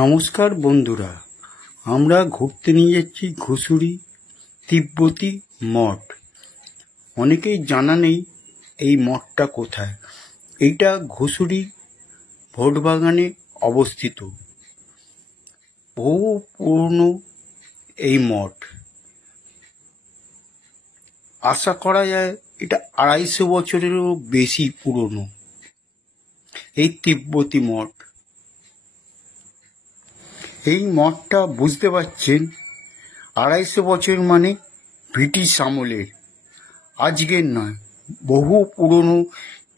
নমস্কার বন্ধুরা, আমরা ঘুরতে নিয়ে যাচ্ছি ঘুষুরি তিব্বতী মঠ। অনেকেই জানা নেই এই মঠটা কোথায়। এইটা ঘুষুরি ভোটবাগানে অবস্থিত। বহু পুরনো এই মঠ। আশা করা যায় এটা 250 বছরেরও বেশি পুরনো এই তিব্বতী মঠ। এই মঠটা বুঝতে পারছেন 250 বছর মানে ব্রিটিশ আমলের, আজকের নয়, বহু পুরনো।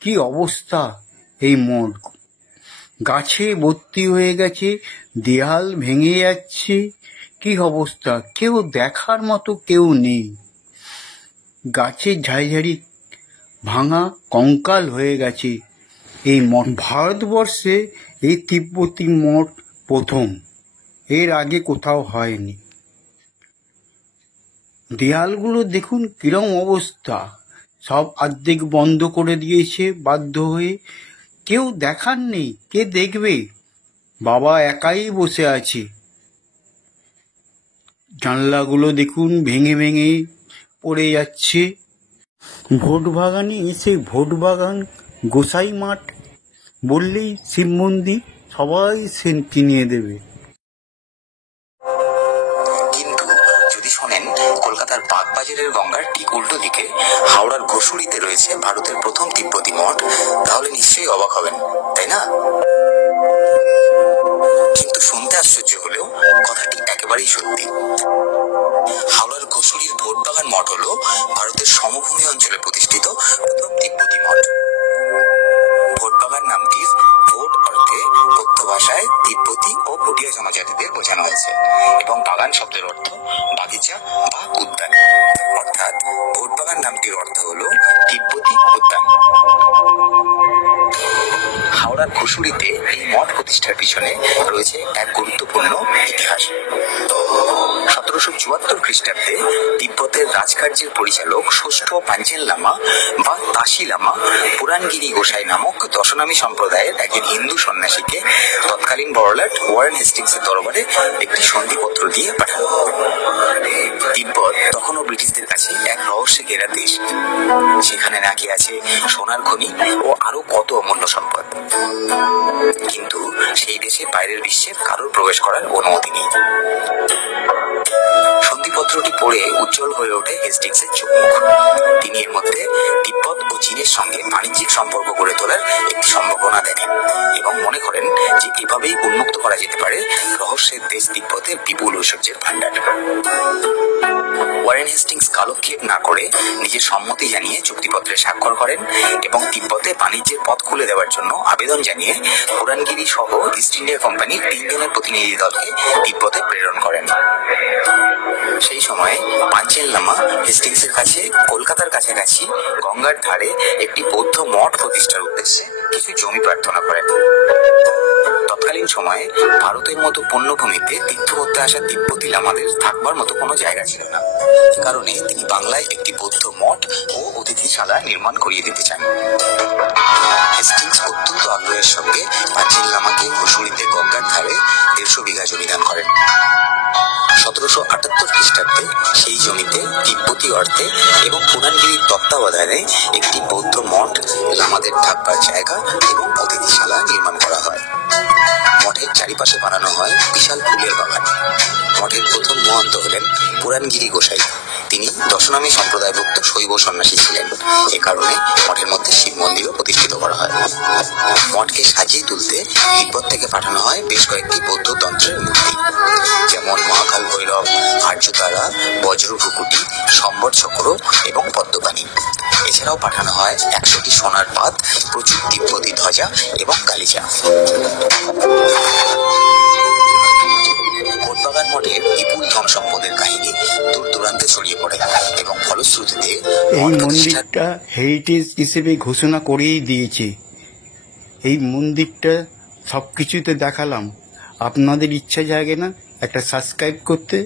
কি অবস্থা এই মঠ! গাছে ভর্তি হয়ে গেছে, দেয়াল ভেঙে যাচ্ছে, কি অবস্থা! কেউ দেখার মতো কেউ নেই। গাছের ঝাড়ি ভাঙা কঙ্কাল হয়ে গেছে এই মঠ। ভারতবর্ষে এই তিব্বতী মঠ প্রথম, এর আগে কোথাও হয়নি। দেয়ালগুলো দেখুন কিরম অবস্থা, সব অর্ধেক বন্ধ করে দিয়েছে বাধ্য হয়ে। কেউ দেখার নেই, কে দেখবে? বাবা একাই বসে আছে। জানলাগুলো দেখুন ভেঙে ভেঙে পড়ে যাচ্ছে। ভোট বাগানে এসে ভোট বাগান গোসাই মাঠ বললেই শিব মন্দির সবাই সে কিনে দেবে। কলকাতার বাগবাজারের গঙ্গার ঠিক উল্টো দিকে হাওড়ার ঘুষুরিতে রয়েছে ভারতের প্রথম তিব্বতী মঠ, তাহলে নিশ্চয়ই অবাক হবেন, তাই না? কিন্তু শুনতে আশ্চর্য হলেও কথাটি একেবারেই সত্যি। হাওড়ার ঘুষুরির ভোটবাগান মঠ হল ভারতের সমভূমি অঞ্চলে প্রতিষ্ঠিত প্রথম তিব্বতী মঠ। ভোটবাগান নামটির ভোট অর্থে কথ্য ভাষায় তিব্বতী ও ভুটিয়া জনজাতিদের বোঝানো হয়েছে এবং বাগান শব্দের অর্থ বাগিচা বা উদ্যান, অর্থাৎ ভোটবাগান নামটির অর্থ হল তিব্বতী উদ্যান। হাওড়ার ঘুষুরিতে এই মঠ প্রতিষ্ঠার পিছনে রয়েছে এক গুরুত্বপূর্ণ ইতিহাস। 1774 খ্রিস্টাব্দে তিব্বতের রাজকার্যের পরিচালক ষষ্ঠ পাঞ্চেন লামা বা তাসি লামা পুরাণগিরি গোসাই নামক দশনামী সম্প্রদায়ের একজন হিন্দু সন্ন্যাসীকে তৎকালীন বড়লাট ওয়ারেন হেস্টিংসের দরবারে একটি সন্ধিপত্র দিয়ে পাঠান। তিব্বত তখনও ব্রিটিশদের কাছে এক রহস্যে ঘেরা দেশ। সেখানে নাকি আছে সোনার খনি ও আরো কত অমূল্য সম্পদ, কিন্তু সেই দেশে বাইরের বিশ্বের কারোর প্রবেশ করার অনুমতি নেই। সন্ধিপত্রটি পড়ে উজ্জ্বল হয়ে ওঠে হেস্টিংসের চোখ মুখ। তিনি এর মধ্যে তিব্বত ও চীনের সঙ্গে বাণিজ্যিক সম্পর্ক গড়ে তোলার একটি সম্ভাবনা দেখেন এবং মনে করেন যে এভাবেই উন্মুক্ত করা যেতে পারে রহস্যের দেশ তিব্বতের বিপুল ঐশ্বর্যের ভান্ডার। ওয়ারেন হেস্টিংস কালক্ষেপ না করে নিজের সম্মতি জানিয়ে চুক্তিপত্রে স্বাক্ষর করেন এবং তিব্বতে বাণিজ্যের পথ খুলে দেওয়ার জন্য আবেদন জানিয়ে পুরাণগিরি সহ ইস্ট ইন্ডিয়া কোম্পানির 3 জনের প্রতিনিধি দলকে তিব্বতে প্রেরণ করেন। সেই সময়ে পাঞ্চেন লামা হেস্টিংসের কাছে কলকাতার কাছাকাছি গঙ্গার ধারে একটি বৌদ্ধ মঠ প্রতিষ্ঠার উদ্দেশ্যে কিছু জমি প্রার্থনা করেন। তৎকালীন সময়ে ভারতের মতো পূর্ণভূমিতে তীর্থ করতে আসা তিব্বতী লামাদের থাকবার মতো কোনো জায়গা ছিল না, কারণে তিনি বাংলায় একটি বৌদ্ধ মঠ ও অতিথিশালা নির্মাণ করিয়ে দিতে চান। হেস্টিংস অত্যন্ত আগ্রহের সঙ্গে পাঞ্চেন লামাকে ঘুষুরিতে গঙ্গার ধারে 150 বিঘা জমি দান করেন। 1778 খ্রিস্টাব্দে সেই জমিতে তিব্বতী অর্থে এবং পুরাণগিরির তত্ত্বাবধানে একটি বৌদ্ধ মঠ, লামাদের থাকবার জায়গা এবং অতিথিশালা নির্মাণ করা হয়। মঠের চারিপাশে বানানো হয় বিশাল ফুলের বাগান। মঠের প্রথম মহন্ত হলেন পুরাণগিরি গোসাই। তিনি দশনামী সম্প্রদায়ভুক্ত শৈব সন্ন্যাসী ছিলেন। এ কারণে মঠের মধ্যে শিব মন্দিরও প্রতিষ্ঠিত করা হয়। মঠকে সাজিয়ে তুলতে তিব্বত থেকে পাঠানো হয় বেশ কয়েকটি বৌদ্ধ তন্ত্রের মূর্তি, যেমন মহাকাল ভৈরব, আর্যতারা, বজ্রভ্রুকুটি, সম্বর চক্র এবং পদ্মপাণি। এছাড়াও পাঠানো হয় 100টি সোনার পাত, প্রচুর তিব্বতী ধ্বজা এবং গালিচা। ভোটবাগান মঠের বিপুল ধন সম্পদের কাহিনী দূর দূরান্তে ছড়িয়ে পড়ে এবং ফলশ্রুতিতে এই মন্দিরটা হেরিটেজ হিসেবে ঘোষণা করেই দিয়েছে। এই মন্দিরটা সব কিছুতে দেখালাম। আপনাদের ইচ্ছা জাগে না একটা সাবস্ক্রাইব করতে?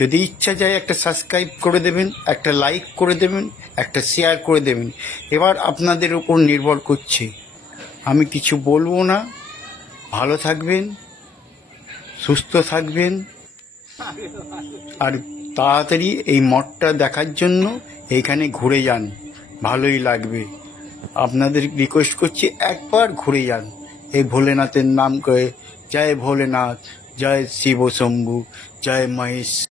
যদি ইচ্ছা যায় একটা সাবস্ক্রাইব করে দেবেন, একটা লাইক করে দেবেন, একটা শেয়ার করে দেবেন। এবার আপনাদের উপর নির্ভর করছে। আমি কিছু বলবো না। ভালো থাকবেন। সুস্থ থাকবেন, আর তাড়াতাড়ি এই মঠটা দেখার জন্য এইখানে ঘুরে যান, ভালোই লাগবে। আপনাদের রিকোয়েস্ট করছি একবার ঘুরে যান এই ভোলেনাথের নাম করে। জয় ভোলেনাথ, জয় শিব শম্ভু, জয় মহেশ।